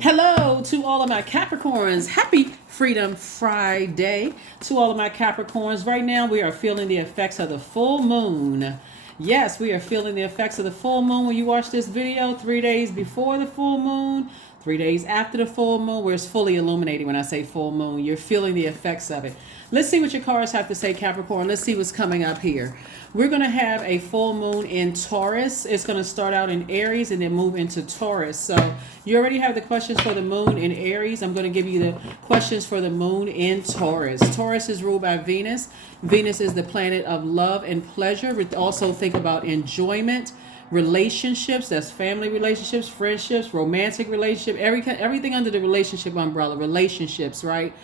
Hello to all of my Capricorns. Happy Freedom Friday to all of my Capricorns. Right now, we are feeling the effects of the full moon. Yes, we are feeling the effects of the full moon. When you watch this video, 3 days before the full moon, 3 days after the full moon, where it's fully illuminating. When I say full moon, you're feeling the effects of it. Let's see what your cards have to say, Capricorn. Let's see what's coming up here. We're going to have a full moon in Taurus. It's going to start out in Aries and then move into Taurus. So you already have the questions for the moon in Aries. I'm going to give you the questions for the moon in Taurus. Taurus is ruled by Venus. Venus is the planet of love and pleasure. We also think about enjoyment, relationships. That's family relationships, friendships, romantic relationship, everything under the relationship umbrella. Relationships, right?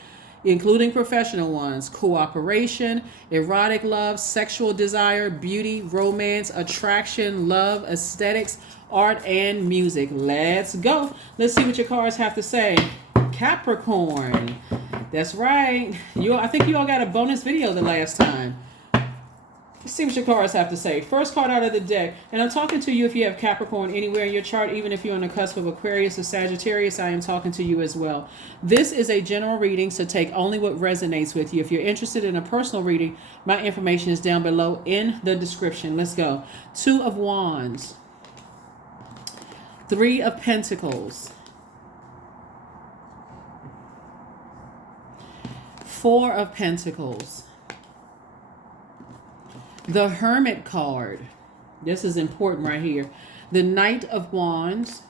Including professional ones, cooperation, erotic love, sexual desire, beauty, romance, attraction, love, aesthetics, art, and music. Let's go. Let's see what your cards have to say. Capricorn. That's right. I think you all got a bonus video the last time. Let's see what your cards have to say. First card out of the deck. And I'm talking to you if you have Capricorn anywhere in your chart, even if you're on the cusp of Aquarius or Sagittarius, I am talking to you as well. This is a general reading, so take only what resonates with you. If you're interested in a personal reading, my information is down below in the description. Let's go. 2 of Wands. 3 of Pentacles. 4 of Pentacles. The Hermit card. This is important right here. The Knight of Wands.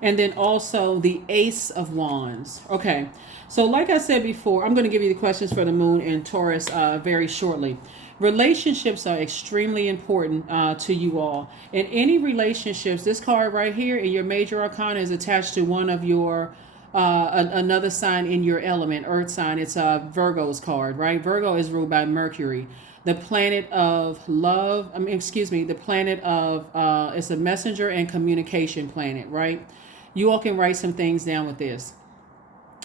And then also the Ace of Wands. Okay. So like I said before, I'm going to give you the questions for the moon in Taurus very shortly. Relationships are extremely important to you all. In any relationships, this card right here in your major arcana is attached to one of your another sign in your element, earth sign. It's Virgo's card, right? Virgo is ruled by Mercury, the planet of love. The planet of it's a messenger and communication planet, right? You all can write some things down with this.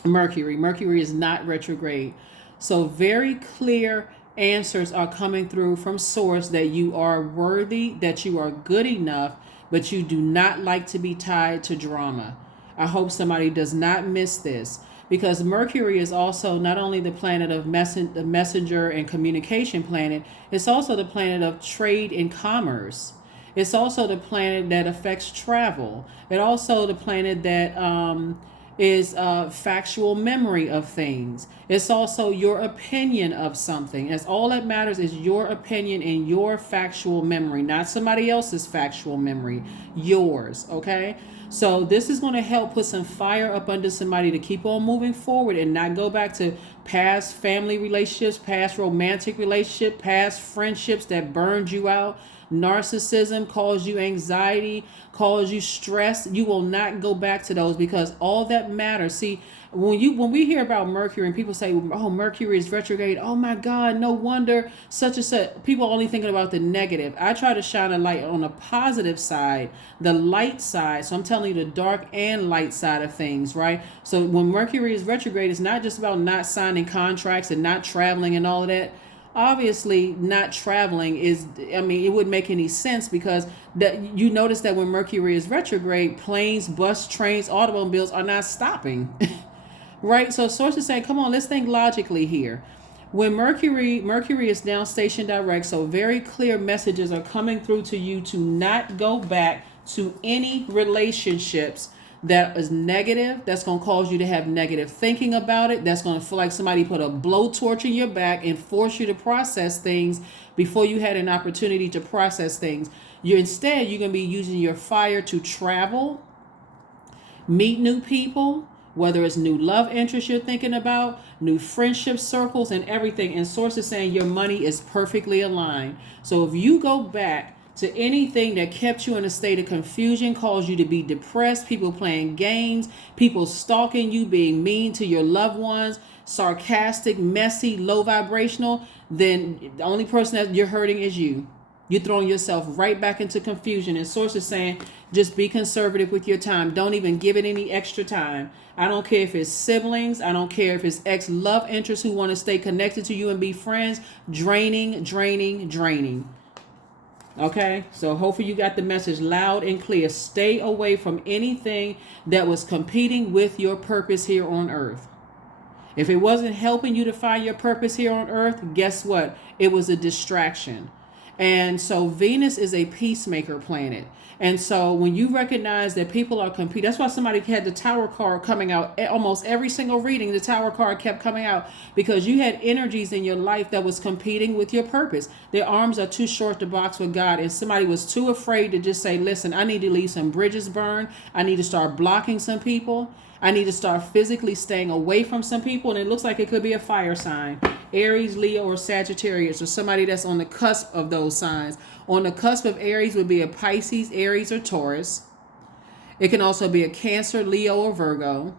Mercury is not retrograde. So very clear answers are coming through from source that you are worthy, that you are good enough, but you do not like to be tied to drama. I hope somebody does not miss this, because Mercury is also not only the planet of the messenger and communication planet, it's also the planet of trade and commerce. It's also the planet that affects travel. It's also the planet that is factual memory of things. It's also your opinion of something. As all that matters is your opinion and your factual memory, not somebody else's factual memory, yours, okay? So this is going to help put some fire up under somebody to keep on moving forward and not go back to past family relationships, past romantic relationships, past friendships that burned you out. Narcissism caused you anxiety, caused you stress. You will not go back to those, because all that matters. See, when we hear about Mercury and people say, oh, Mercury is retrograde, oh my God, no wonder such and such. People only thinking about the negative. I try to shine a light on the positive side, the light side. So I'm telling you the dark and light side of things, right? So when Mercury is retrograde, it's not just about not signing contracts and not traveling and all of that. Obviously, not traveling it wouldn't make any sense, because that you notice that when Mercury is retrograde, planes, bus, trains, automobiles are not stopping. Right? So sources say, come on, let's think logically here. When Mercury is down station direct, so very clear messages are coming through to you to not go back to any relationships that is negative, that's going to cause you to have negative thinking about it, that's going to feel like somebody put a blowtorch in your back and force you to process things before you had an opportunity to process things. You're going to be using your fire to travel, meet new people, whether it's new love interests you're thinking about, new friendship circles and everything. And sources saying your money is perfectly aligned. So if you go back to anything that kept you in a state of confusion, caused you to be depressed, people playing games, people stalking you, being mean to your loved ones, sarcastic, messy, low vibrational, then the only person that you're hurting is you. You're throwing yourself right back into confusion. And sources saying, just be conservative with your time. Don't even give it any extra time. I don't care if it's siblings. I don't care if it's ex-love interests who want to stay connected to you and be friends. Draining, draining, draining. Okay, so hopefully you got the message loud and clear. Stay away from anything that was competing with your purpose here on earth. If it wasn't helping you to find your purpose here on earth, guess what? It was a distraction. And so Venus is a peacemaker planet. And so when you recognize that people are competing, that's why somebody had the Tower card coming out almost every single reading. The Tower card kept coming out because you had energies in your life that was competing with your purpose. Their arms are too short to box with God. And somebody was too afraid to just say, listen, I need to leave some bridges burned. I need to start blocking some people. I need to start physically staying away from some people. And it looks like it could be a fire sign. Aries, Leo, or Sagittarius, or somebody that's on the cusp of those signs. On the cusp of Aries would be a Pisces, Aries, or Taurus. It can also be a Cancer, Leo, or Virgo.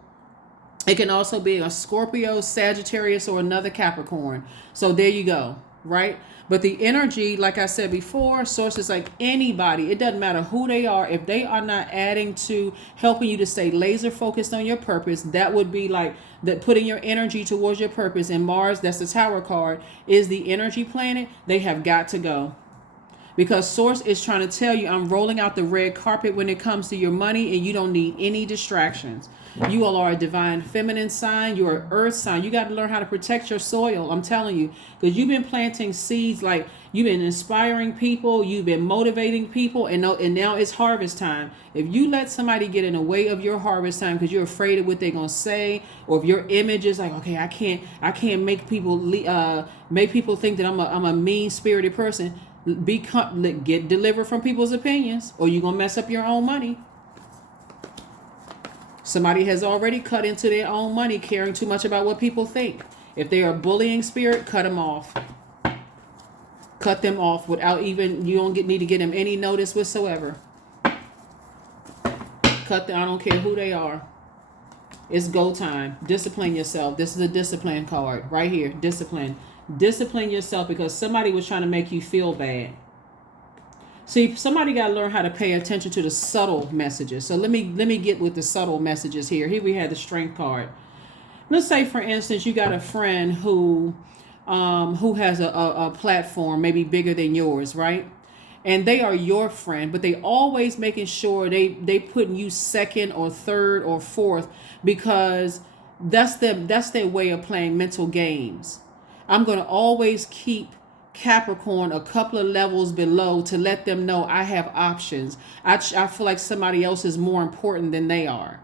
It can also be a Scorpio, Sagittarius, or another Capricorn. So there you go, right? But the energy, like I said before, sources like anybody, it doesn't matter who they are. If they are not adding to helping you to stay laser focused on your purpose, that would be like that, putting your energy towards your purpose. And Mars, that's the Tower card, is the energy planet. They have got to go. Because Source is trying to tell you, I'm rolling out the red carpet when it comes to your money, and you don't need any distractions. You all are a divine feminine sign. You're an earth sign. You got to learn how to protect your soil. I'm telling you, because you've been planting seeds, like you've been inspiring people. You've been motivating people. And now it's harvest time. If you let somebody get in the way of your harvest time because you're afraid of what they're going to say, or if your image is like, okay, I can't make people think that I'm a mean spirited person. Get delivered from people's opinions, or you're going to mess up your own money. Somebody has already cut into their own money, caring too much about what people think. If they are a bullying spirit, cut them off. Cut them off without even, you don't need to get them any notice whatsoever. Cut them, I don't care who they are. It's go time. Discipline yourself. This is a discipline card right here. Discipline. Discipline yourself, because somebody was trying to make you feel bad. See, somebody got to learn how to pay attention to the subtle messages. So let me get with the subtle messages here. Here we have the Strength card. Let's say, for instance, you got a friend who has a platform maybe bigger than yours, right? And they are your friend, but they always making sure they putting you second or third or fourth, because that's their way of playing mental games. I'm going to always keep Capricorn a couple of levels below to let them know I have options. I feel like somebody else is more important than they are.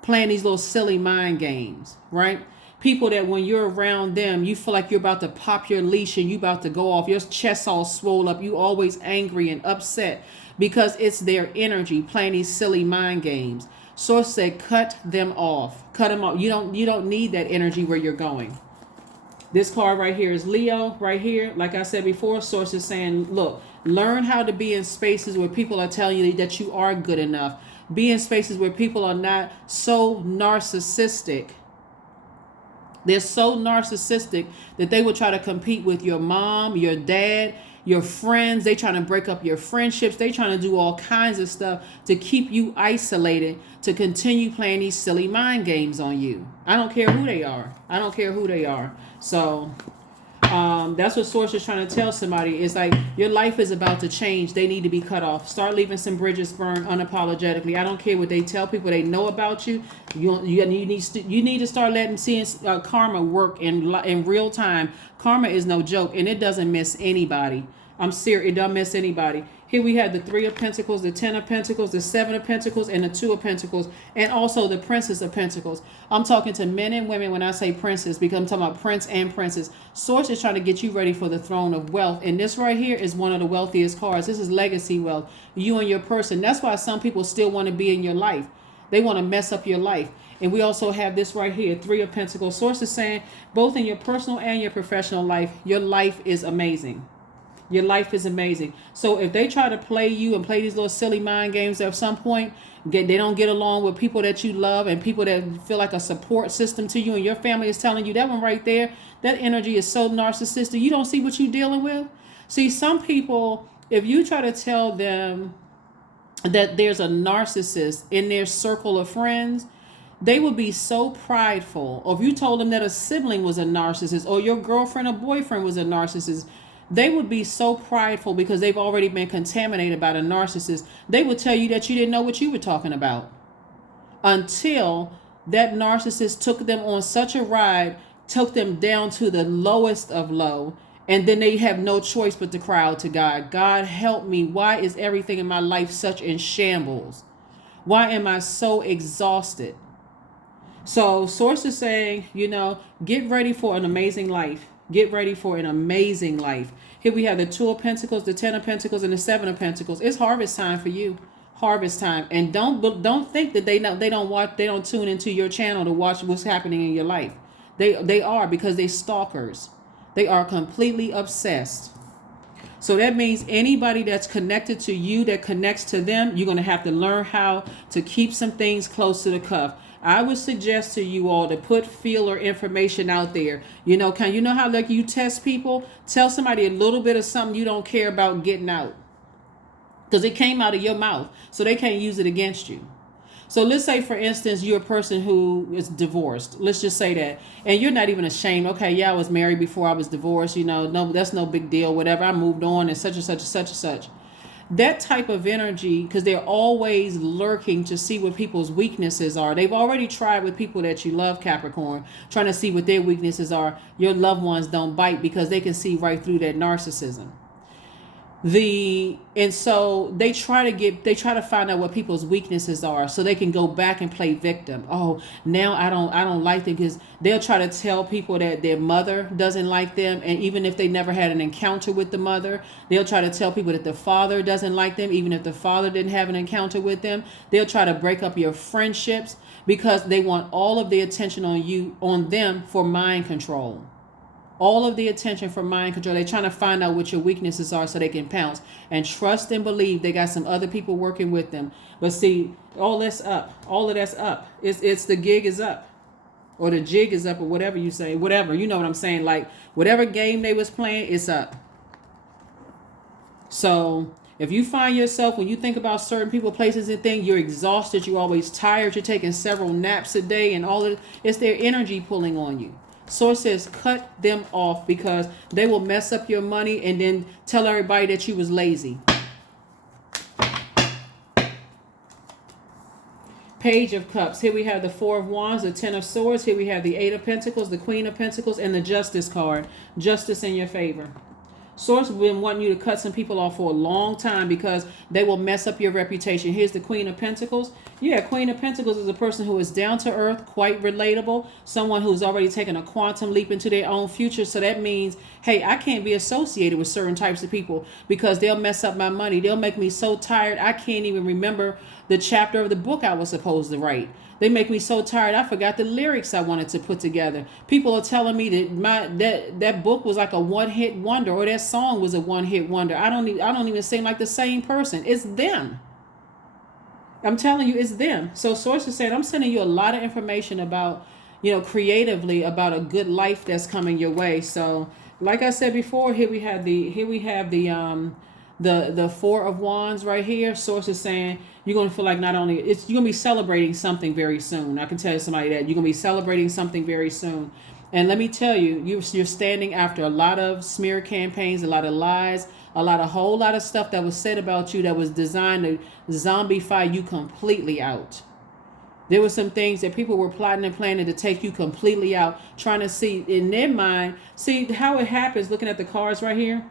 Playing these little silly mind games, right? People that when you're around them, you feel like you're about to pop your leash and you about to go off. Your chest all swole up. You always angry and upset because it's their energy playing these silly mind games. Source said, cut them off. Cut them off. You don't need that energy where you're going. This card right here is Leo right here. Like I said before, Source is saying, look, learn how to be in spaces where people are telling you that you are good enough. Be in spaces where people are not so narcissistic. They're so narcissistic that they will try to compete with your mom, your dad, your friends. They trying to break up your friendships. They trying to do all kinds of stuff to keep you isolated, to continue playing these silly mind games on you. I don't care who they are. I don't care who they are. So that's what Source is trying to tell somebody. It's like your life is about to change. They need to be cut off. Start leaving some bridges burned unapologetically. I don't care what they tell people they know about you. You need to start seeing karma work in real time. Karma is no joke, and it doesn't miss anybody. I'm serious. It doesn't miss anybody. Here we have the 3 of Pentacles, the 10 of Pentacles, the 7 of Pentacles, and the 2 of Pentacles, and also the Princess of Pentacles. I'm talking to men and women when I say princess, because I'm talking about prince and princess. Source is trying to get you ready for the throne of wealth, and this right here is one of the wealthiest cards. This is legacy wealth. You and your person. That's why some people still want to be in your life. They want to mess up your life. And we also have this right here, 3 of Pentacles. Source is saying, both in your personal and your professional life, your life is amazing. Your life is amazing. So if they try to play you and play these little silly mind games at some point, they don't get along with people that you love and people that feel like a support system to you, and your family is telling you that one right there, that energy is so narcissistic. You don't see what you're dealing with. See, some people, if you try to tell them that there's a narcissist in their circle of friends, they would be so prideful. Or if you told them that a sibling was a narcissist, or your girlfriend or boyfriend was a narcissist, They would be so prideful because they've already been contaminated by the narcissist. They would tell you that you didn't know what you were talking about until that narcissist took them on such a ride, took them down to the lowest of low, and then they have no choice but to cry out to God. God, help me. Why is everything in my life such in shambles? Why am I so exhausted? So Source is saying, get ready for an amazing life. Get ready for an amazing life. Here we have the 2 of Pentacles, the 10 of Pentacles, and the 7 of Pentacles. It's harvest time for you. Harvest time. And don't think that they don't tune into your channel to watch what's happening in your life. They are, because they stalkers. They are completely obsessed. So that means anybody that's connected to you, that connects to them, you're going to have to learn how to keep some things close to the cuff. I would suggest to you all to put feeler information out there. You know how like you test people? Tell somebody a little bit of something you don't care about getting out, because it came out of your mouth, so they can't use it against you. So let's say, for instance, you're a person who is divorced. Let's just say that. And you're not even ashamed. Okay, yeah, I was married before I was divorced. No, that's no big deal. Whatever, I moved on and such and such and such and such. That type of energy, because they're always lurking to see what people's weaknesses are. They've already tried with people that you love, Capricorn, trying to see what their weaknesses are. Your loved ones don't bite because they can see right through that narcissism. And so they try to find out what people's weaknesses are so they can go back and play victim. Oh, now I don't like them, because they'll try to tell people that their mother doesn't like them. And even if they never had an encounter with the mother, they'll try to tell people that the father doesn't like them. Even if the father didn't have an encounter with them, they'll try to break up your friendships because they want all of the attention on them for mind control. All of the attention for mind control. They're trying to find out what your weaknesses are so they can pounce. And trust and believe they got some other people working with them. But see, all that's up. All of that's up. It's the gig is up. Or the jig is up, or whatever you say. Whatever. You know what I'm saying? Like, whatever game they was playing, it's up. So if you find yourself, when you think about certain people, places, and things, you're exhausted, you're always tired, you're taking several naps a day, and all of it's their energy pulling on you. Source says cut them off, because they will mess up your money and then tell everybody that you was lazy. Page of Cups. Here we have the 4 of Wands, the 10 of Swords. Here we have the 8 of Pentacles, the Queen of Pentacles, and the Justice card. Justice in your favor. Source has been wanting you to cut some people off for a long time because they will mess up your reputation. Here's the Queen of Pentacles. Yeah, Queen of Pentacles is a person who is down to earth, quite relatable, someone who's already taken a quantum leap into their own future. So that means, hey, I can't be associated with certain types of people because they'll mess up my money. They'll make me so tired I can't even remember the chapter of the book I was supposed to write. They make me so tired I forgot the lyrics I wanted to put together. People are telling me that that book was like a one-hit wonder, or that song was a one-hit wonder. I don't even seem like the same person. It's them. I'm telling you, it's them. So Source is saying, I'm sending you a lot of information about, creatively about a good life that's coming your way. So like I said before, here we have the 4 of Wands right here. Source is saying you're going to feel like you're going to be celebrating something very soon. I can tell somebody that you're going to be celebrating something very soon. And let me tell you, you're standing after a lot of smear campaigns, a lot of lies, a whole lot of stuff that was said about you that was designed to zombify you completely out. There were some things that people were plotting and planning to take you completely out, trying to see in their mind, see how it happens, looking at the cards right here.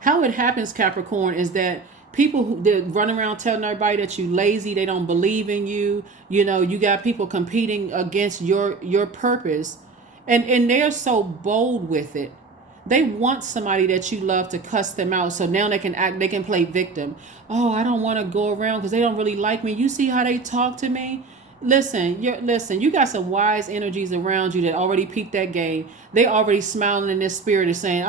How it happens, Capricorn, is that people who run around telling everybody that you lazy, they don't believe in you. You got people competing against your purpose, and they're so bold with it. They want somebody that you love to cuss them out, so now they can play victim. Oh, I don't want to go around because they don't really like me. You see how they talk to me? Listen, you got some wise energies around you that already peeped that game. They already smiling in their spirit and saying,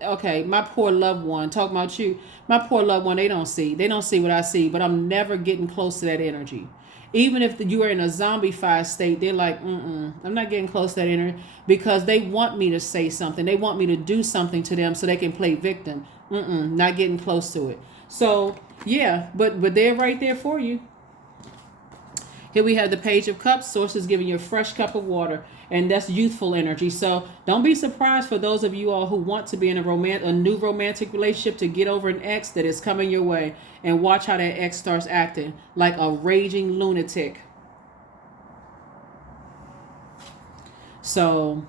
okay, my poor loved one, talking about you, my poor loved one, they don't see what I see, but I'm never getting close to that energy. Even if you are in a zombified state, they're like, I'm not getting close to that energy, because they want me to say something. They want me to do something to them so they can play victim. Not getting close to it. So yeah, but they're right there for you. Here we have the Page of Cups. Source is giving you a fresh cup of water, and that's youthful energy. So don't be surprised for those of you all who want to be in a new romantic relationship to get over an ex that is coming your way, and watch how that ex starts acting like a raging lunatic. So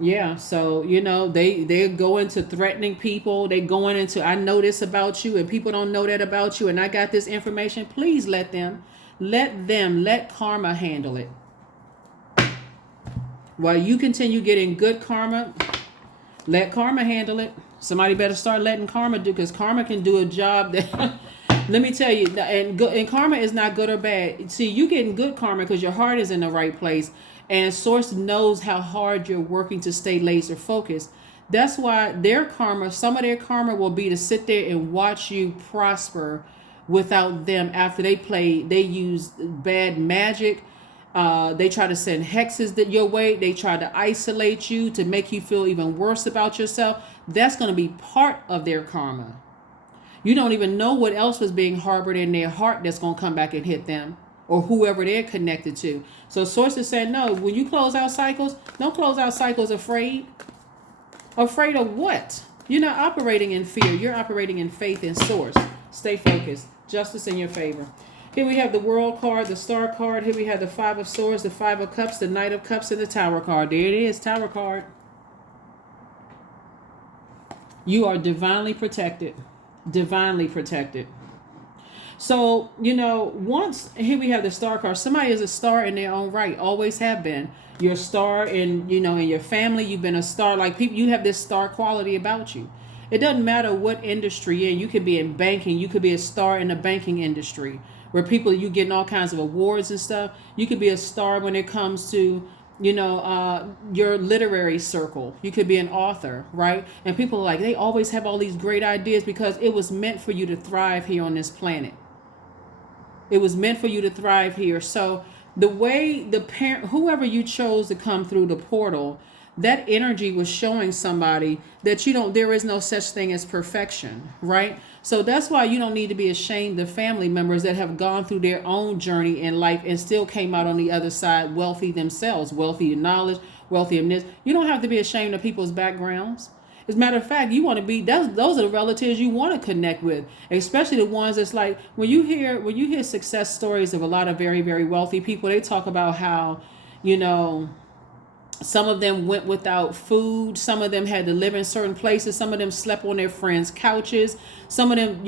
yeah, so they're going to threatening people. They're going into, I know this about you and people don't know that about you, and I got this information. Please let karma handle it. While you continue getting good karma, let karma handle it. Somebody better start letting karma do, because karma can do a job that let me tell you, and karma is not good or bad. See, you getting good karma because your heart is in the right place. And Source knows how hard you're working to stay laser focused. That's why some of their karma will be to sit there and watch you prosper without them. After they use bad magic. They try to send hexes your way. They try to isolate you to make you feel even worse about yourself. That's going to be part of their karma. You don't even know what else was being harbored in their heart that's going to come back and hit them, or whoever they're connected to. So Source is saying, no, when you close out cycles, don't close out cycles afraid. Afraid of what? You're not operating in fear. You're operating in faith and Source. Stay focused. Justice in your favor. Here we have the World card, the Star card. Here we have the Five of Swords, the Five of Cups, the Knight of Cups, and the Tower card. There it is, Tower card. You are divinely protected. Divinely protected. So, once, here we have the Star card. Somebody is a star in their own right. Always have been. You're a star in your family. You've been a star. Like people, you have this star quality about you. It doesn't matter what industry you're in. You could be in banking. You could be a star in the banking industry where you getting all kinds of awards and stuff. You could be a star when it comes to, your literary circle. You could be an author, right? And people are like, they always have all these great ideas because it was meant for you to thrive here on this planet. It was meant for you to thrive here. So the way whoever you chose to come through the portal, that energy was showing somebody that there is no such thing as perfection, right? So that's why you don't need to be ashamed of family members that have gone through their own journey in life and still came out on the other side wealthy themselves, wealthy in knowledge, wealthy in this. You don't have to be ashamed of people's backgrounds. As a matter of fact, you want to be, those are the relatives you want to connect with, especially the ones that's like, when you hear success stories of a lot of very, very wealthy people, they talk about how, some of them went without food. Some of them had to live in certain places. Some of them slept on their friends' couches. Some of them,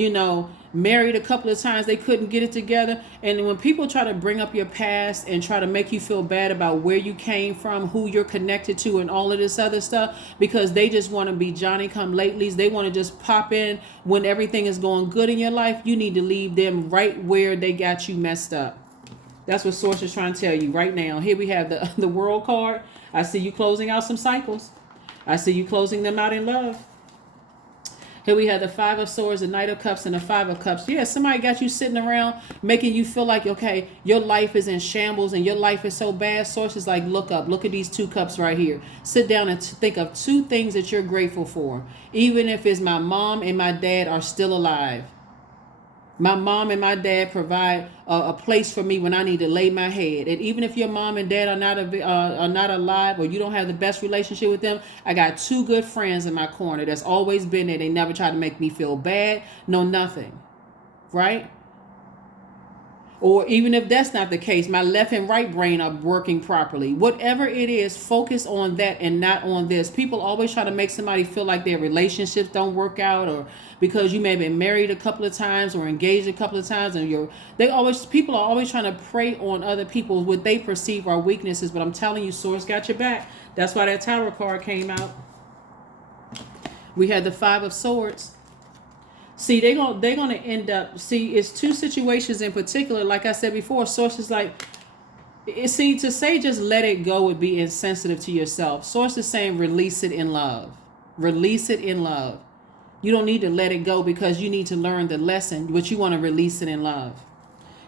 married a couple of times. They couldn't get it together. And when people try to bring up your past and try to make you feel bad about where you came from, who you're connected to, and all of this other stuff, because they just want to be Johnny come latelys, they want to just pop in when everything is going good in your life, you need to leave them right where they got you messed up. That's what Source is trying to tell you right now. Here we have the World card. I see you closing out some cycles. I see you closing them out in love. Here we have the Five of Swords, the Knight of Cups, and the Five of Cups. Yeah, somebody got you sitting around making you feel like, okay, your life is in shambles and your life is so bad. Source is like, look up. Look at these two cups right here. Sit down and think of two things that you're grateful for. Even if it's my mom and my dad are still alive. My mom and my dad provide a place for me when I need to lay my head. And even if your mom and dad are not alive, or you don't have the best relationship with them, I got two good friends in my corner that's always been there. They never try to make me feel bad. No, nothing. Right? Or even if that's not the case, my left and right brain are working properly. Whatever it is, focus on that and not on this. People always try to make somebody feel like their relationships don't work out, or because you may have been married a couple of times or engaged a couple of times, and people are always trying to prey on other people what they perceive are weaknesses. But I'm telling you, Source got your back. That's why that Tower card came out. We had the Five of Swords. See, they're gonna end up. See, it's two situations in particular. Like I said before, Source is like, see, to say just let it go would be insensitive to yourself. Source is saying release it in love. Release it in love. You don't need to let it go because you need to learn the lesson, but you want to release it in love.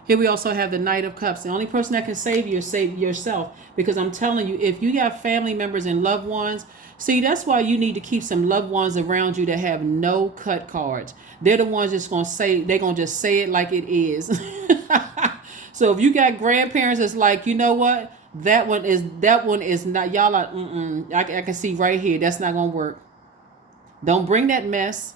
Here we also have the Knight of Cups. The only person that can save you is save yourself. Because I'm telling you, if you got family members and loved ones, see, that's why you need to keep some loved ones around you that have no cut cards. They're the ones that's going to say, they're going to just say it like it is. So if you got grandparents that's like, you know what, that one is not, y'all are, I can see right here, that's not gonna work. Don't bring that mess.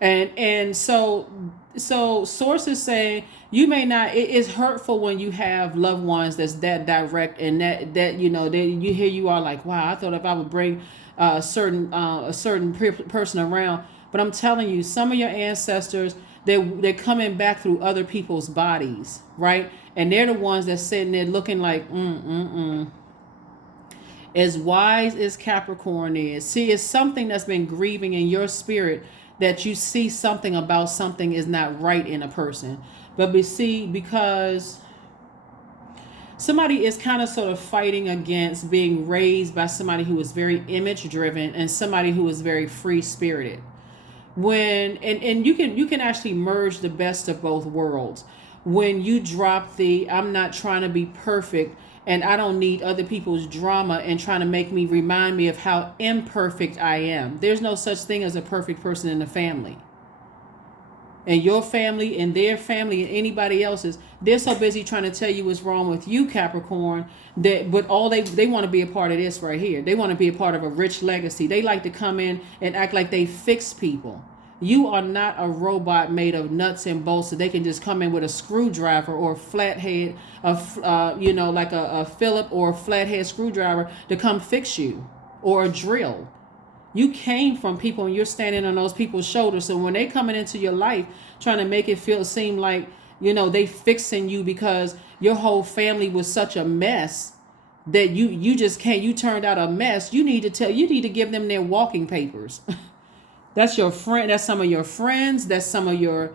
And so sources say you may not, it is hurtful when you have loved ones that's that direct, and that you hear, you are like, wow, I thought if I would bring a certain person around. But I'm telling you, some of your ancestors, they're coming back through other people's bodies, right? And they're the ones that's sitting there looking like, as wise as Capricorn is. See, it's something that's been grieving in your spirit, that you see something about something is not right in a person. But we see, because somebody is kind of sort of fighting against being raised by somebody who is very image driven and somebody who is very free spirited. And you can actually merge the best of both worlds when you drop the I'm not trying to be perfect, and I don't need other people's drama and trying to make me remind me of how imperfect I am. There's no such thing as a perfect person in the family. And your family and their family and anybody else's, they're so busy trying to tell you what's wrong with you, Capricorn, but all they want to be a part of this right here. They want to be a part of a rich legacy. They like to come in and act like they fix people. You are not a robot made of nuts and bolts, so they can just come in with a screwdriver or a flathead, like a Phillip or a flathead screwdriver to come fix you, or a drill. You came from people and you're standing on those people's shoulders. So when they coming into your life trying to make it seem like, they fixing you because your whole family was such a mess that you just can't, you turned out a mess. You need to give them their walking papers. That's your friend. That's some of your friends. That's some of your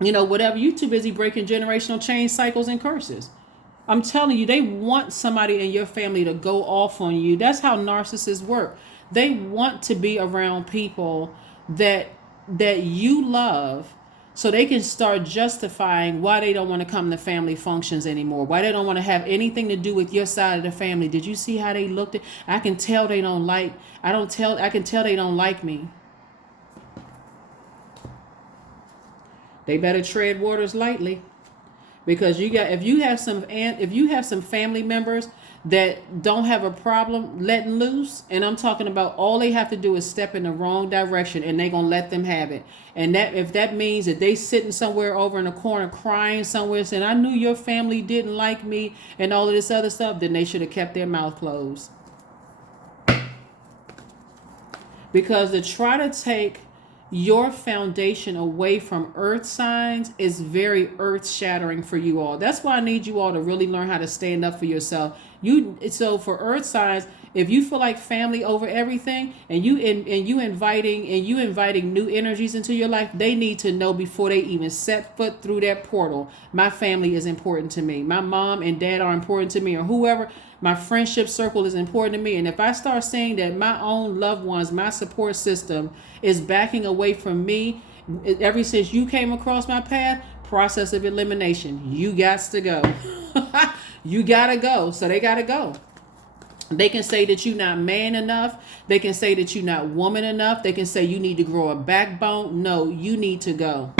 whatever. You too busy breaking generational chain cycles and curses. I'm telling you, they want somebody in your family to go off on you. That's how narcissists work. They want to be around people that you love, so they can start justifying why they don't want to come to family functions anymore, why they don't want to have anything to do with your side of the family. Did you see how they looked at? I can tell they don't like. I can tell they don't like me. They better tread waters lightly. Because if you have some family members that don't have a problem letting loose, and I'm talking about all they have to do is step in the wrong direction and they gonna let them have it. And that if that means that they sitting somewhere over in a corner crying somewhere saying, I knew your family didn't like me and all of this other stuff, then they should have kept their mouth closed. Because to try to take your foundation away from earth signs is very earth shattering for you all. That's why I need you all to really learn how to stand up for yourself. So for earth signs, if you feel like family over everything, and you inviting new energies into your life, they need to know before they even set foot through that portal, my family is important to me. My mom and dad are important to me, or whoever. My friendship circle is important to me. And if I start saying that my own loved ones, my support system is backing away from me, ever since you came across my path, process of elimination, you got to go. You got to go. So they got to go. They can say that you're not man enough. They can say that you're not woman enough. They can say you need to grow a backbone. No, you need to go.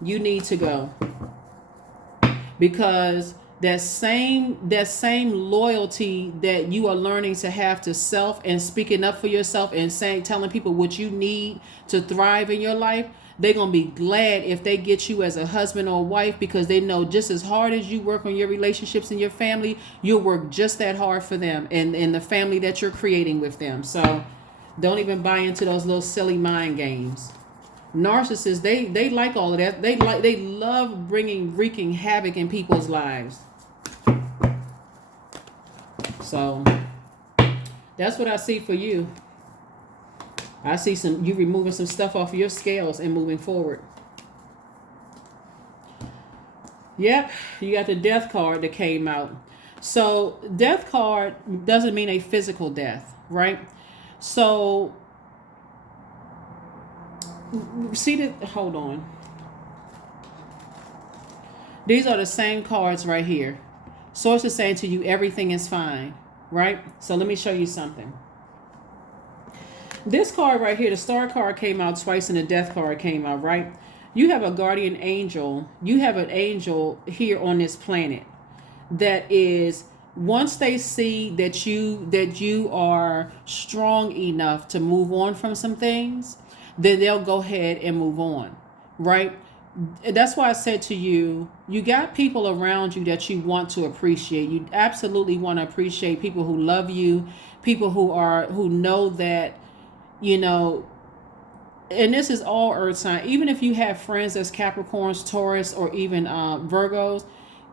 You need to go. Because that same loyalty that you are learning to have to self and speaking up for yourself and telling people what you need to thrive in your life, they're going to be glad if they get you as a husband or wife, because they know just as hard as you work on your relationships in your family, you'll work just that hard for them and the family that you're creating with them. So don't even buy into those little silly mind games. Narcissists, they like all of that. They love wreaking havoc in people's lives. So that's what I see for you. I see you removing some stuff off of your scales and moving forward. Yep, you got the death card that came out. So death card doesn't mean a physical death, right? So hold on. These are the same cards right here. Source is saying to you, everything is fine, right? So let me show you something. This card right here, the star card came out twice and the death card came out, right? You have a guardian angel. You have an angel here on this planet that is, once they see that you are strong enough to move on from some things, then they'll go ahead and move on, right? That's why I said to you, you got people around you that you want to appreciate. You absolutely want to appreciate people who love you, people who know that, you know, and this is all earth sign. Even if you have friends as Capricorns, Taurus, or even Virgos,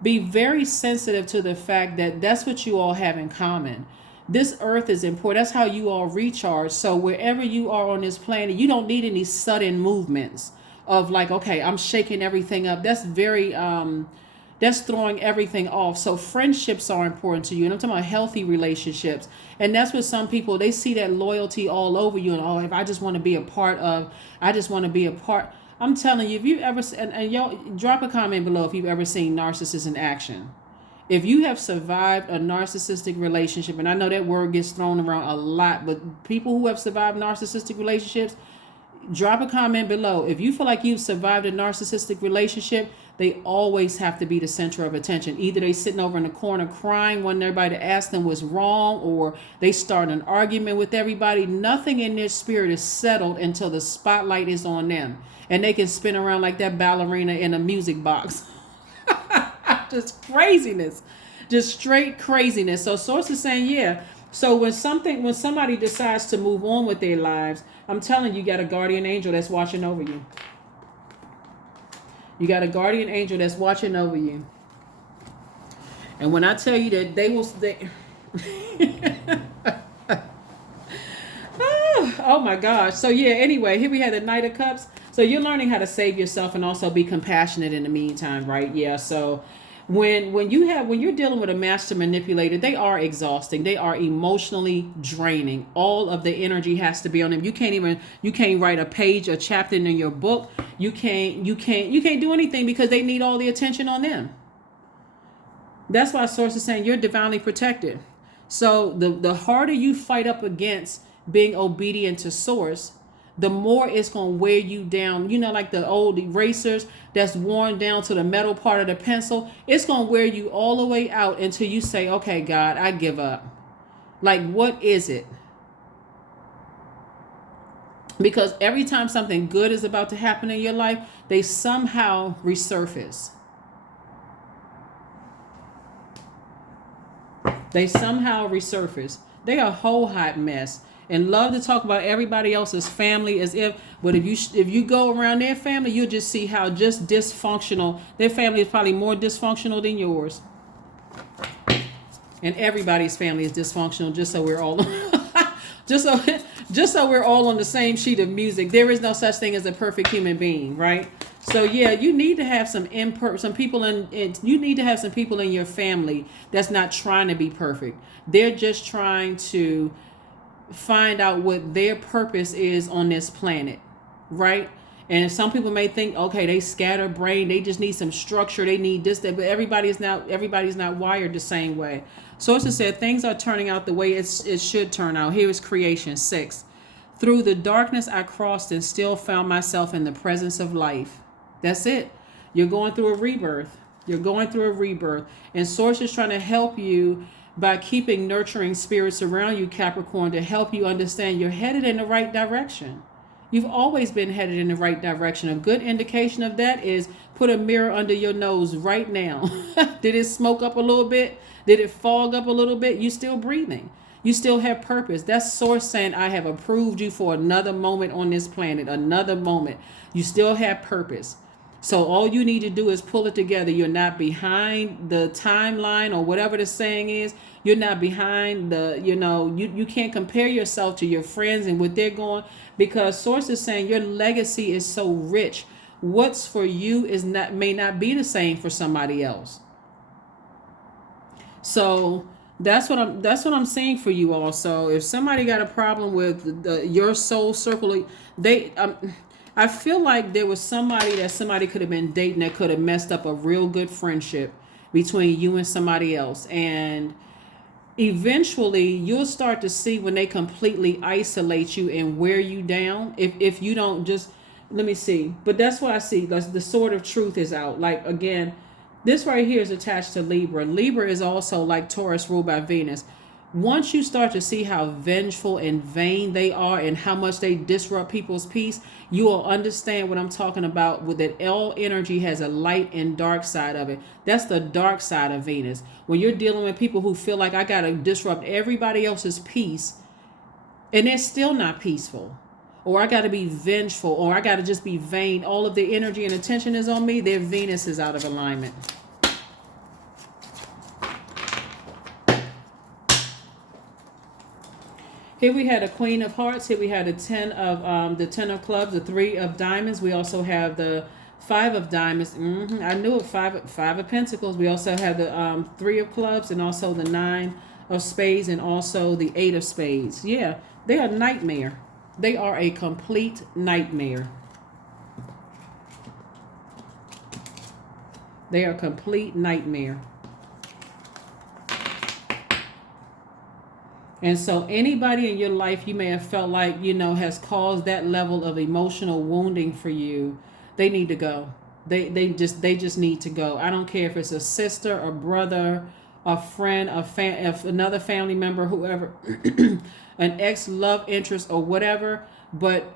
be very sensitive to the fact that that's what you all have in common. This earth is important. That's how you all recharge. So wherever you are on this planet, you don't need any sudden movements of like, okay, I'm shaking everything up. That's very that's throwing everything off. So friendships are important to you. And I'm talking about healthy relationships. And that's what some people, they see that loyalty all over you. And, oh, if I just want to be a part of, I just want to be a part. I'm telling you, if you ever, and y'all drop a comment below if you've ever seen narcissists in action. If you have survived a narcissistic relationship, and I know that word gets thrown around a lot, but people who have survived narcissistic relationships, drop a comment below. If you feel like you've survived a narcissistic relationship, they always have to be the center of attention. Either they sitting over in the corner crying, wanting everybody to ask them what's wrong, or they start an argument with everybody. Nothing in their spirit is settled until the spotlight is on them. And they can spin around like that ballerina in a music box. Just craziness. Just straight craziness. So source is saying, yeah. So when somebody decides to move on with their lives, I'm telling you, you got a guardian angel that's watching over you. You got a guardian angel that's watching over you. And when I tell you that they will oh my gosh. So yeah, anyway, here we have the Knight of Cups. So you're learning how to save yourself and also be compassionate in the meantime, right? Yeah. So when you're dealing with a master manipulator, they are exhausting. They are emotionally draining. All of the energy has to be on them. You can't write a page, a chapter in your book. You can't do anything because they need all the attention on them. That's why source is saying you're divinely protected. So the harder you fight up against being obedient to source, the more it's going to wear you down. You know, like the old erasers that's worn down to the metal part of the pencil. It's going to wear you all the way out until you say, okay, God, I give up. Like, what is it? Because every time something good is about to happen in your life, they somehow resurface. They somehow resurface. They are a whole hot mess. And love to talk about everybody else's family as if, but if you go around their family, you'll just see how just dysfunctional, their family is probably more dysfunctional than yours. And everybody's family is dysfunctional, just so we're all just so we're all on the same sheet of music. There is no such thing as a perfect human being, right? So yeah, you need to have some people you need to have some people in your family that's not trying to be perfect. They're just trying to find out what their purpose is on this planet, right? And some people may think, okay, they scatterbrain, they just need some structure, they need this, that, but everybody's not wired the same way. Sources said things are turning out the way it should turn out. Here is creation 6. Through the darkness I crossed and still found myself in the presence of life. That's it. You're going through a rebirth. You're going through a rebirth. And source is trying to help you by keeping nurturing spirits around you, Capricorn, to help you understand you're headed in the right direction. You've always been headed in the right direction. A good indication of that is put a mirror under your nose right now. Did it smoke up a little bit? Did it fog up a little bit? You still breathing. You still have purpose. That's source saying, I have approved you for another moment on this planet, another moment. You still have purpose. So all you need to do is pull it together. You're not behind the timeline or whatever the saying is. You're not behind you can't compare yourself to your friends and what they're going, because source is saying your legacy is so rich. What's for you may not be the same for somebody else. So that's what I'm saying for you all. So if somebody got a problem with your soul circle, I feel like there was somebody could have been dating that could have messed up a real good friendship between you and somebody else. And eventually you'll start to see when they completely isolate you and wear you down. If you don't just let me see. But that's what I see. The sword of truth is out. Like, again, this right here is attached to Libra. Libra is also like Taurus ruled by Venus. Once you start to see how vengeful and vain they are and how much they disrupt people's peace, you will understand what I'm talking about, with that all energy has a light and dark side of it. That's the dark side of Venus. When you're dealing with people who feel like I got to disrupt everybody else's peace and they're still not peaceful, or I got to be vengeful, or I got to just be vain, all of the energy and attention is on me, their Venus is out of alignment. Here we had a Queen of Hearts. Here we had a 10 of clubs, the 3 of diamonds. We also have the 5 of diamonds. I knew it. Five of pentacles. We also have the 3 of clubs, and also the 9 of spades, and also the 8 of spades. Yeah, they are a nightmare. They are a complete nightmare. They are a complete nightmare. And so anybody in your life you may have felt like, has caused that level of emotional wounding for you, they need to go. They just need to go. I don't care if it's a sister, a brother, a friend, another family member, whoever, an ex-love interest or whatever. But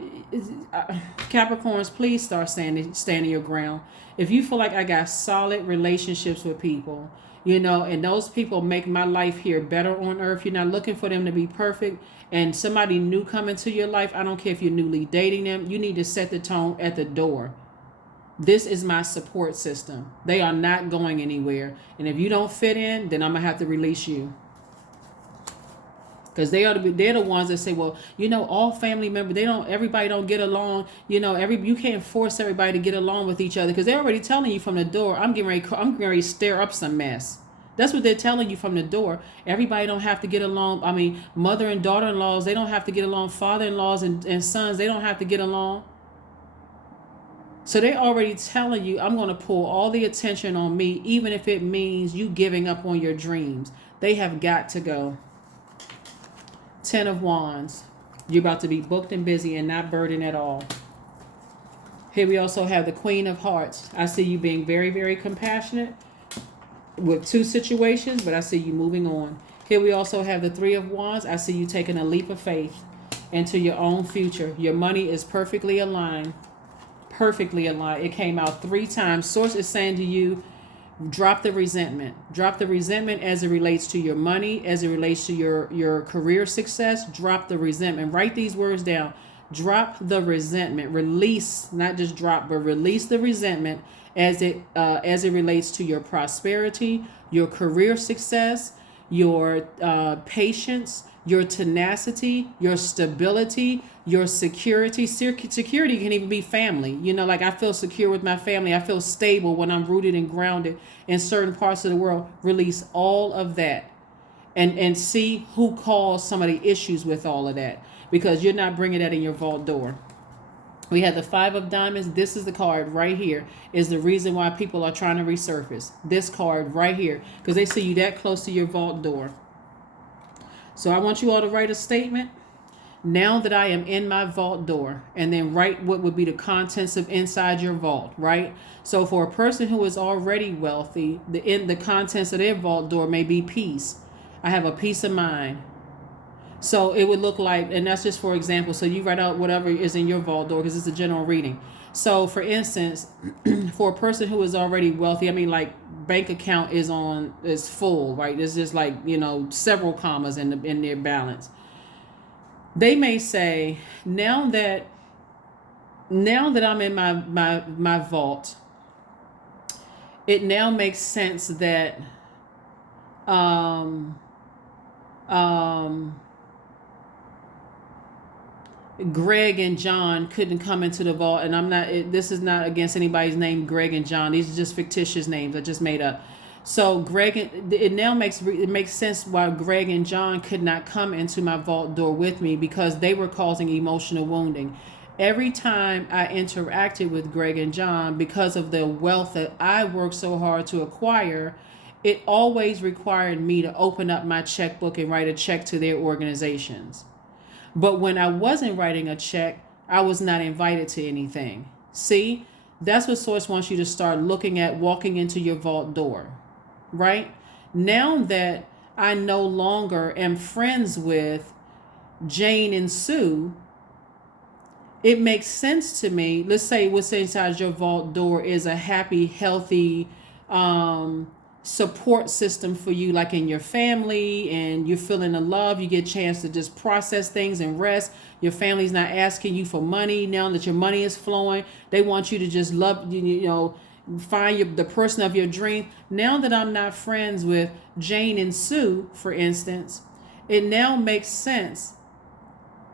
Capricorns, please start standing your ground. If you feel like I got solid relationships with people, and those people make my life here better on earth. You're not looking for them to be perfect. And somebody new come into your life, I don't care if you're newly dating them, you need to set the tone at the door. This is my support system. They are not going anywhere. And if you don't fit in, then I'm going to have to release you. Because they're the ones that say, well, all family members, everybody don't get along. You can't force everybody to get along with each other, because they're already telling you from the door, I'm getting ready to stir up some mess. That's what they're telling you from the door. Everybody don't have to get along. I mean, mother and daughter-in-laws, they don't have to get along. Father-in-laws and sons, they don't have to get along. So they're already telling you, I'm going to pull all the attention on me, even if it means you giving up on your dreams. They have got to go. 10 of Wands. You're about to be booked and busy and not burdened at all. Here we also have the Queen of Hearts. I see you being very, very compassionate with 2 situations, but I see you moving on. Here we also have the 3 of Wands. I see you taking a leap of faith into your own future. Your money is perfectly aligned. Perfectly aligned. It came out 3 times. Source is saying to you, drop the resentment. Drop the resentment as it relates to your money, as it relates to your career success. Drop the resentment. Write these words down. Drop the resentment. Release, not just drop, but release the resentment as it relates to your prosperity, your career success, your patience, your tenacity, your stability, your security. Security can even be family. Like I feel secure with my family. I feel stable when I'm rooted and grounded in certain parts of the world. Release all of that and see who caused some of the issues with all of that, because you're not bringing that in your vault door. We have the 5 of diamonds. This is the card right here, is the reason why people are trying to resurface. This card right here, because they see you that close to your vault door. So I want you all to write a statement. Now that I am in my vault door, and then write what would be the contents of inside your vault, right? So for a person who is already wealthy, the contents of their vault door may be peace. I have a peace of mind. So it would look like, and that's just for example, so you write out whatever is in your vault door, because it's a general reading. So for instance, for a person who is already wealthy, I mean, like bank account is full, right? There's just like, several commas in their balance. They may say, now that I'm in my vault, it now makes sense that Greg and John couldn't come into the vault. And this is not against anybody's name, Greg and John. These are just fictitious names I just made up. So it now makes sense why Greg and John could not come into my vault door with me, because they were causing emotional wounding. Every time I interacted with Greg and John, because of the wealth that I worked so hard to acquire, it always required me to open up my checkbook and write a check to their organizations. But when I wasn't writing a check, I was not invited to anything. See, that's what Source wants you to start looking at, walking into your vault door, right? Now that I no longer am friends with Jane and Sue, it makes sense to me. Let's say what's inside your vault door is a happy, healthy support system for you, like in your family, and you're feeling the love. You get a chance to just process things and rest. Your family's not asking you for money now that your money is flowing. They want you to just love, find the person of your dream. Now that I'm not friends with Jane and Sue, for instance, it now makes sense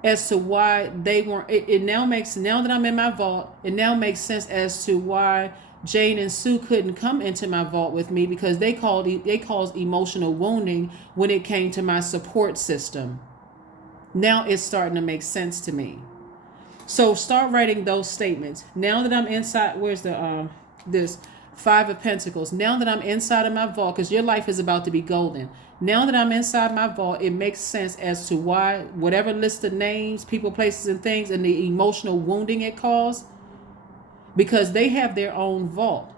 as to why they weren't. Now that I'm in my vault, it now makes sense as to why Jane and Sue couldn't come into my vault with me, because they caused emotional wounding when it came to my support system. Now it's starting to make sense to me. So start writing those statements. Now that I'm inside, where's the this Five of Pentacles? Now that I'm inside of my vault, because your life is about to be golden. Now that I'm inside my vault, it makes sense as to why whatever list of names, people, places, and things, and the emotional wounding it caused, because they have their own vault.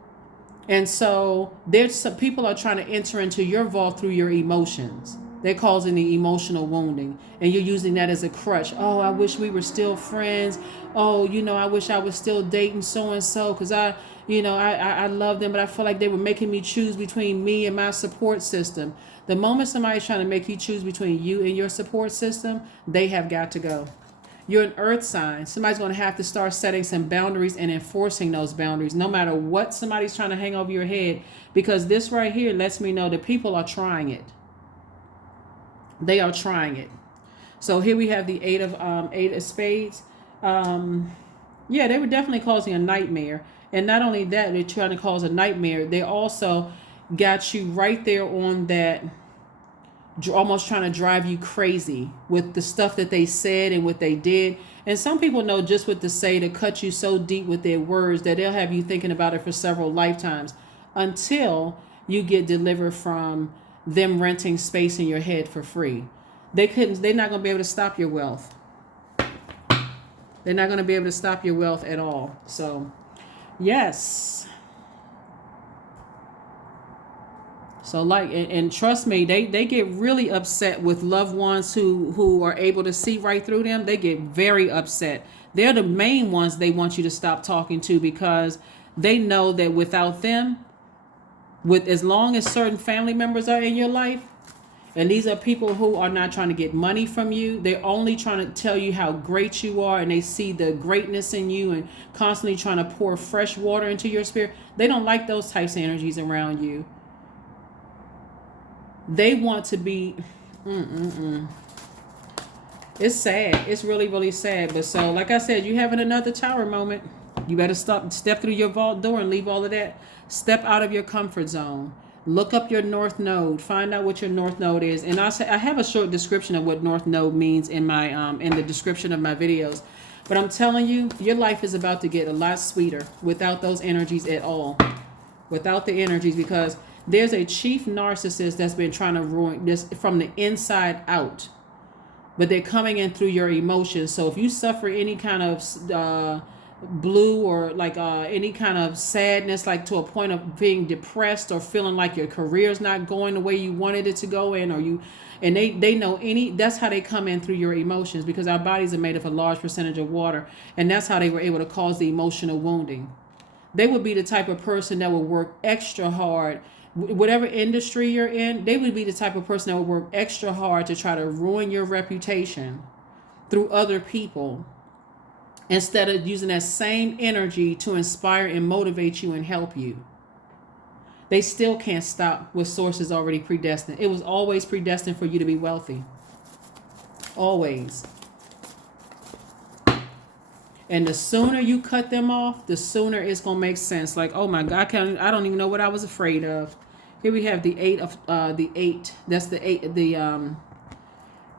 And so there's some people are trying to enter into your vault through your emotions. They're causing the emotional wounding, and you're using that as a crutch. Oh, I wish we were still friends. Oh, I wish I was still dating so-and-so, because I love them, but I feel like they were making me choose between me and my support system. The moment somebody's trying to make you choose between you and your support system, they have got to go. You're an earth sign. Somebody's going to have to start setting some boundaries and enforcing those boundaries, no matter what somebody's trying to hang over your head, because this right here lets me know that people are trying it. They are trying it. So here we have the Eight of Spades. Yeah, they were definitely causing a nightmare. And not only that, they're trying to cause a nightmare. They also got you right there on that, almost trying to drive you crazy with the stuff that they said and what they did. And some people know just what to say to cut you so deep with their words that they'll have you thinking about it for several lifetimes, until you get delivered from them renting space in your head for free. They're not going to be able to stop your wealth. They're not going to be able to stop your wealth at all. So, yes. So and trust me, they get really upset with loved ones who are able to see right through them. They get very upset. They're the main ones they want you to stop talking to, because they know that without them, as long as certain family members are in your life, and these are people who are not trying to get money from you, they're only trying to tell you how great you are, and they see the greatness in you and constantly trying to pour fresh water into your spirit. They don't like those types of energies around you. They want to be It's sad. It's really, really sad. But so, like I said, you having another tower moment. You better step through your vault door and leave all of that. Step out of your comfort zone. Look up your North Node. Find out what your North Node is. And I have a short description of what North Node means in my in the description of my videos. But I'm telling you, your life is about to get a lot sweeter without those energies at all. Without the energies, because there's a chief narcissist that's been trying to ruin this from the inside out. But they're coming in through your emotions. So if you suffer any kind of blue or like any kind of sadness, like to a point of being depressed or feeling like your career's not going the way you wanted it to go in, and they know that's how they come in through your emotions, because our bodies are made of a large percentage of water, and that's how they were able to cause the emotional wounding. They would be the type of person that would work extra hard. Whatever industry you're in, they would be the type of person that would work extra hard to try to ruin your reputation through other people, instead of using that same energy to inspire and motivate you and help you. They still can't stop what source is already predestined. It was always predestined for you to be wealthy. Always. And the sooner you cut them off, the sooner it's going to make sense. Like, oh my God, I don't even know what I was afraid of. Here we have the eight. That's the eight.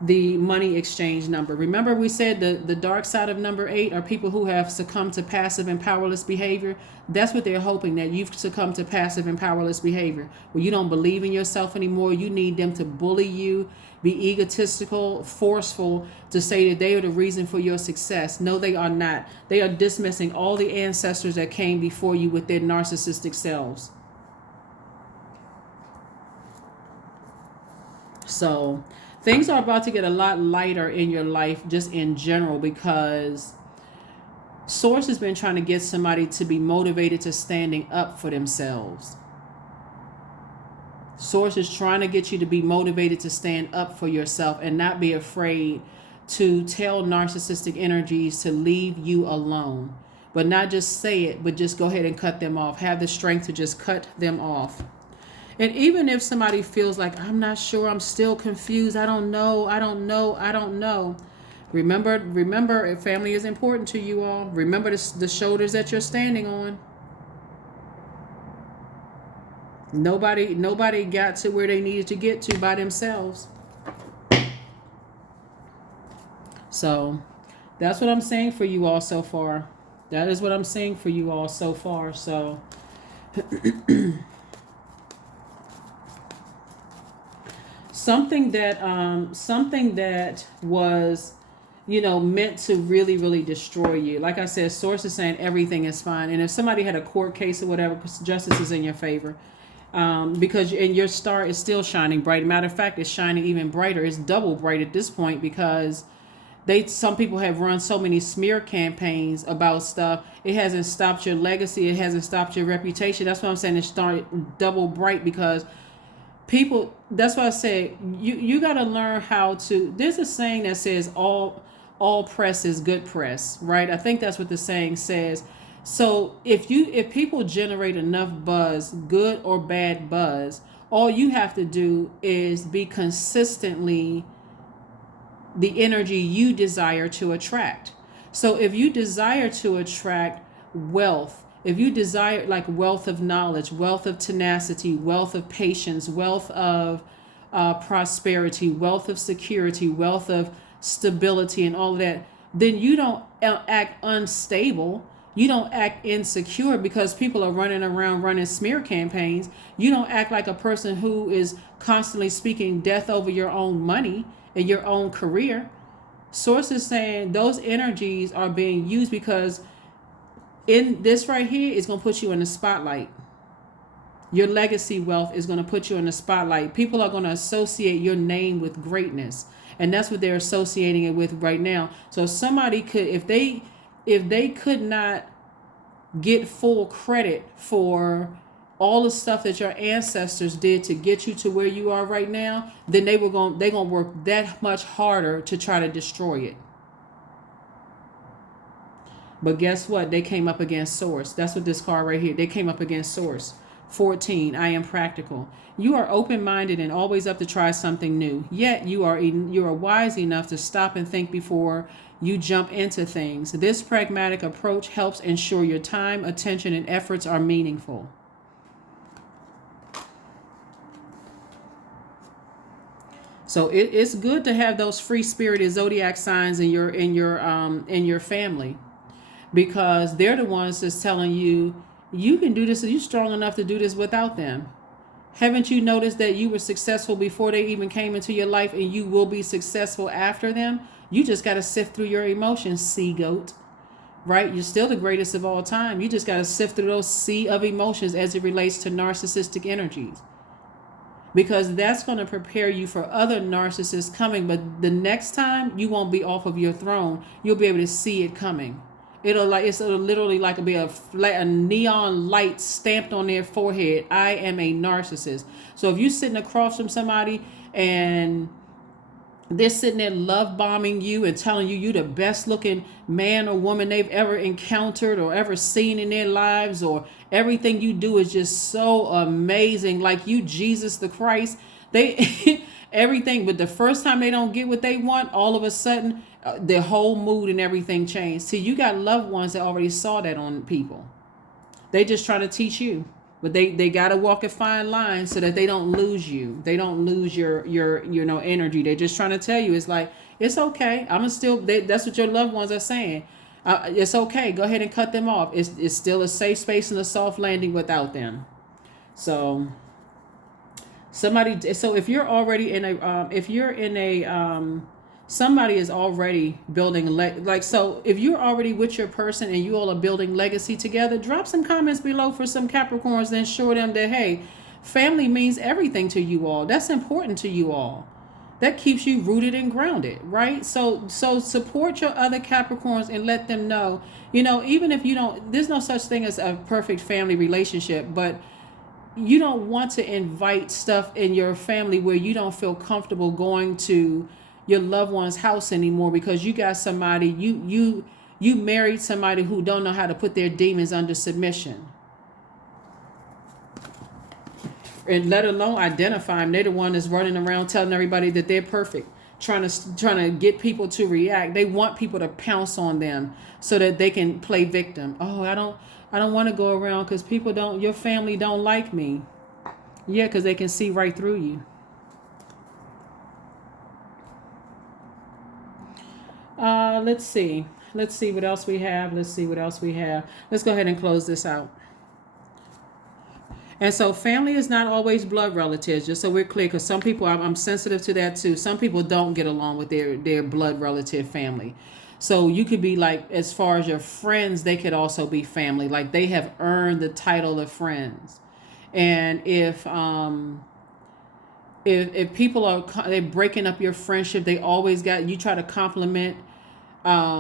the money exchange number. Remember we said the dark side of number 8 are people who have succumbed to passive and powerless behavior. That's what they're hoping, that you've succumbed to passive and powerless behavior, where you don't believe in yourself anymore. You need them to bully you, be egotistical, forceful, to say that they are the reason for your success. No, they are not. They are dismissing all the ancestors that came before you with their narcissistic selves. So things are about to get a lot lighter in your life, just in general, because Source has been trying to get somebody to be motivated to standing up for themselves. Source is trying to get you to be motivated to stand up for yourself and not be afraid to tell narcissistic energies to leave you alone. But not just say it, but just go ahead and cut them off. Have the strength to just cut them off. And even if somebody feels like, I'm not sure, I'm still confused, I don't know. Remember, family is important to you all. Remember the shoulders that you're standing on. Nobody got to where they needed to get to by themselves. So that's what I'm saying for you all so far. That is what I'm saying for you all so far. So something that was, meant to really, really destroy you. Like I said, Source is saying everything is fine. And if somebody had a court case or whatever, justice is in your favor. Because your star is still shining bright. Matter of fact, it's shining even brighter. It's double bright at this point, because some people have run so many smear campaigns about stuff. It hasn't stopped your legacy. It hasn't stopped your reputation. That's what I'm saying. It's started double bright, because people, that's why I say you got to learn how to, there's a saying that says all press is good press, right? I think that's what the saying says. So if people generate enough buzz, good or bad buzz, all you have to do is be consistently the energy you desire to attract. So if you desire to attract wealth, if you desire like wealth of knowledge, wealth of tenacity, wealth of patience, wealth of prosperity, wealth of security, wealth of stability and all of that, then you don't act unstable. You don't act insecure because people are running around running smear campaigns. You don't act like a person who is constantly speaking death over your own money and your own career. Source is saying those energies are being used because in this right here is going to put you in the spotlight. Your legacy wealth is going to put you in the spotlight. People are going to associate your name with greatness. And that's what they're associating it with right now. So somebody could, if they could not get full credit for all the stuff that your ancestors did to get you to where you are right now, then they're going to work that much harder to try to destroy it. But guess what? They came up against Source. That's what this card right here, they came up against Source. 14, I am practical. You are open-minded and always up to try something new. Yet you are wise enough to stop and think before you jump into things. This pragmatic approach helps ensure your time, attention, and efforts are meaningful. So it's good to have those free-spirited zodiac signs in your family, because they're the ones that's telling you you can do this. You're strong enough to do this without them. Haven't you noticed that you were successful before they even came into your life, and you will be successful after them? You just got to sift through your emotions, sea goat, right? You're still the greatest of all time. You just got to sift through those sea of emotions as it relates to narcissistic energies, because that's going to prepare you for other narcissists coming. But the next time, you won't be off of your throne. You'll be able to see it coming. It'll literally like be a neon light stamped on their forehead. I am a narcissist. So if you're sitting across from somebody and they're sitting there love bombing you and telling you you're the best looking man or woman they've ever encountered or ever seen in their lives, or everything you do is just so amazing, like you Jesus the Christ, they everything. But the first time they don't get what they want, all of a sudden their whole mood and everything changed. See, you got loved ones that already saw that on people. They just trying to teach you. But they gotta walk a fine line so that they don't lose you. They don't lose your energy. They're just trying to tell you, it's like, it's okay. That's what your loved ones are saying. It's okay. Go ahead and cut them off. It's still a safe space and a soft landing without them. So if you're already in a somebody is already building so if you're already with your person and you all are building legacy together, drop some comments below for some Capricorns and show them that, hey, family means everything to you all. That's important to you all. That keeps you rooted and grounded, right? So support your other Capricorns and let them know, even if you don't, there's no such thing as a perfect family relationship, but you don't want to invite stuff in your family where you don't feel comfortable going to your loved one's house anymore, because you got somebody, you married somebody who don't know how to put their demons under submission, and let alone identify them. They're the one that's running around telling everybody that they're perfect, trying to get people to react. They want people to pounce on them so that they can play victim. Oh, I don't want to go around because your family don't like me. Yeah, because they can see right through you. Let's see what else we have. Let's go ahead and close this out. And so family is not always blood relatives, just so we're clear, because some people, I'm sensitive to that too. Some people don't get along with their blood relative family. So you could be like, as far as your friends, they could also be family. Like they have earned the title of friends. And if people they're breaking up your friendship, they always you try to compliment. Let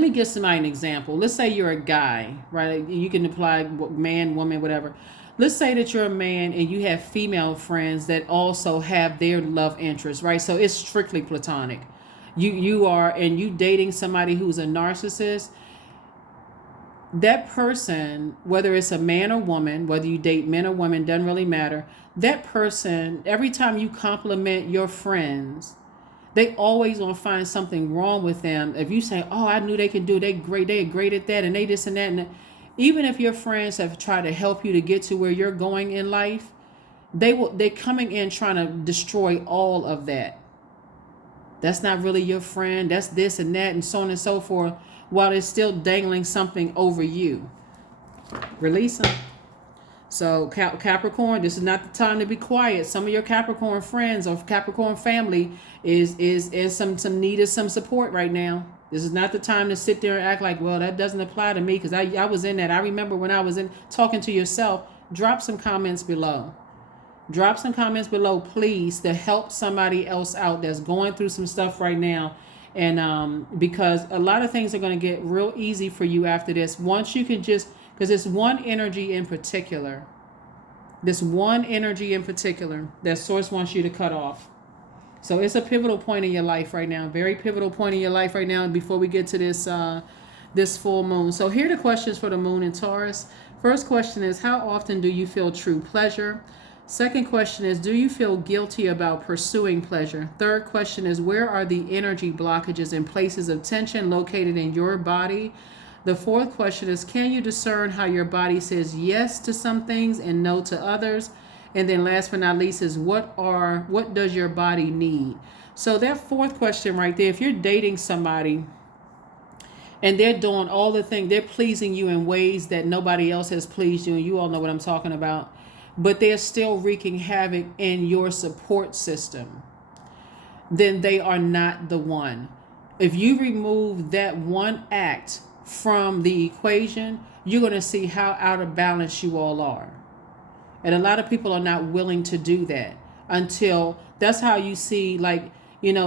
me give somebody an example. Let's say you're a guy, right? You can apply man, woman, whatever. Let's say that you're a man and you have female friends that also have their love interest, right? So it's strictly platonic. You dating somebody who's a narcissist. That person, whether it's a man or woman, whether you date men or women, doesn't really matter. That person, every time you compliment your friends, they always gonna find something wrong with them. If you say, "Oh, I knew they could do, they're great at that, and they this and that," and even if your friends have tried to help you to get to where you're going in life, they're coming in trying to destroy all of that. That's not really your friend. That's this and that, and so on and so forth, while they're still dangling something over you. Release them. So Capricorn, this is not the time to be quiet. Some of your Capricorn friends or Capricorn family is some needed some support right now. This is not the time to sit there and act like, well, that doesn't apply to me because I was in that. I remember when I was in talking to yourself. Drop some comments below. Drop some comments below, please, to help somebody else out that's going through some stuff right now. And because a lot of things are going to get real easy for you after this. Once you can just, because there's one energy in particular. This one energy in particular that Source wants you to cut off. So it's a pivotal point in your life right now. Very pivotal point in your life right now before we get to this full moon. So here are the questions for the moon in Taurus. First question is, how often do you feel true pleasure? Second question is, do you feel guilty about pursuing pleasure? Third question is, where are the energy blockages and places of tension located in your body? The fourth question is, can you discern how your body says yes to some things and no to others? And then last but not least is, what does your body need? So that fourth question right there, if you're dating somebody and they're doing all the things, they're pleasing you in ways that nobody else has pleased you, and you all know what I'm talking about, but they're still wreaking havoc in your support system, then they are not the one. If you remove that one act from the equation, you're going to see how out of balance you all are. And a lot of people are not willing to do that until that's how you see, like,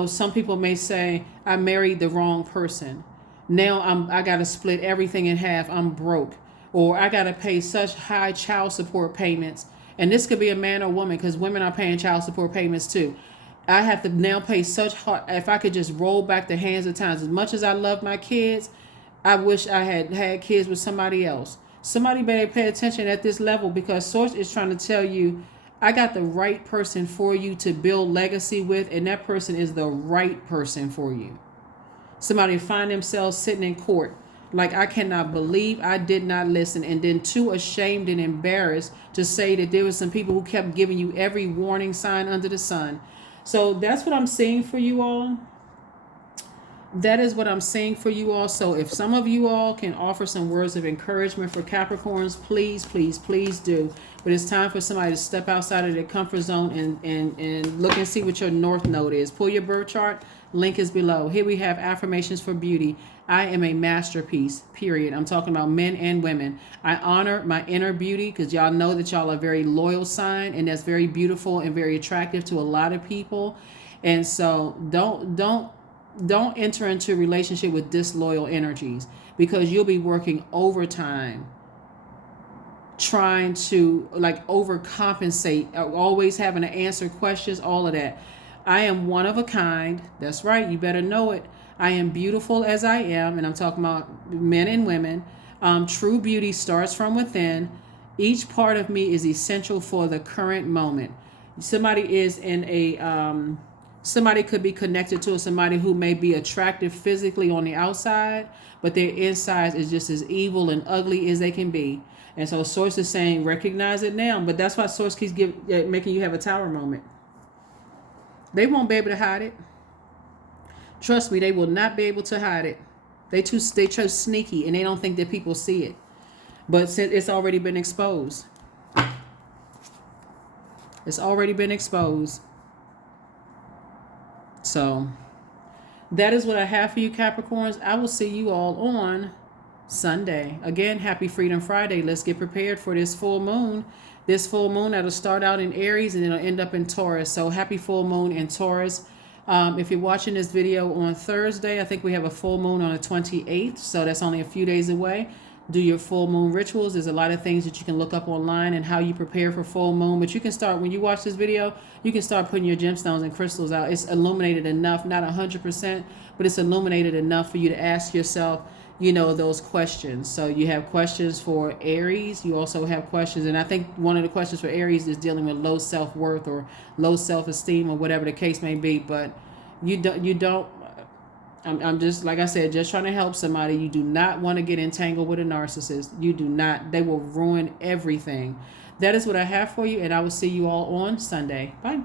some people may say, I married the wrong person. Now I got to split everything in half. I'm broke. Or I got to pay such high child support payments. And this could be a man or woman, because women are paying child support payments too. I have to now pay such hard. If I could just roll back the hands of times, as much as I love my kids, I wish I had kids with somebody else. Somebody better pay attention at this level, because Source is trying to tell you, I got the right person for you to build legacy with, and that person is the right person for you. Somebody find themselves sitting in court Like, I cannot believe I did not listen. And then too ashamed and embarrassed to say that there was some people who kept giving you every warning sign under the sun. So that's what I'm seeing for you all. That is what I'm saying for you all. So if some of you all can offer some words of encouragement for Capricorns, please, please, please do. But it's time for somebody to step outside of their comfort zone and look and see what your north node is. Pull your birth chart. Link is below. Here we have affirmations for beauty. I am a masterpiece, period. I'm talking about men and women. I honor my inner beauty because y'all know that y'all are a very loyal sign, and that's very beautiful and very attractive to a lot of people. And so don't enter into a relationship with disloyal energies, because you'll be working overtime trying to like overcompensate, always having to answer questions, all of that. I am one of a kind. That's right. You better know it. I am beautiful as I am. And I'm talking about men and women. True beauty starts from within. Each part of me is essential for the current moment. Somebody is in a, somebody could be connected to somebody who may be attractive physically on the outside, but their inside is just as evil and ugly as they can be. And so Source is saying, recognize it now. But that's why Source keeps making you have a tower moment. They won't be able to hide it. Trust me, they will not be able to hide it. They too sneaky, and they don't think that people see it. But since it's already been exposed. It's already been exposed. So that is what I have for you, Capricorns. I will see you all on Sunday. Again, happy Freedom Friday. Let's get prepared for this full moon. This full moon that'll start out in Aries and it'll end up in Taurus. So happy full moon in Taurus. If you're watching this video on Thursday, I think we have a full moon on the 28th. So that's only a few days away. Do your full moon rituals. There's a lot of things that you can look up online and how you prepare for full moon. But you can start, when you watch this video, you can start putting your gemstones and crystals out. It's illuminated enough, not 100%, but it's illuminated enough for you to ask yourself, you know, those questions. So you have questions for Aries. You also have questions, and I think one of the questions for Aries is dealing with low self-worth or low self-esteem or whatever the case may be. But I'm just, like I said, just trying to help somebody. You do not want to get entangled with a narcissist. You do not. They will ruin everything. That is what I have for you, and I will see you all on Sunday. Bye.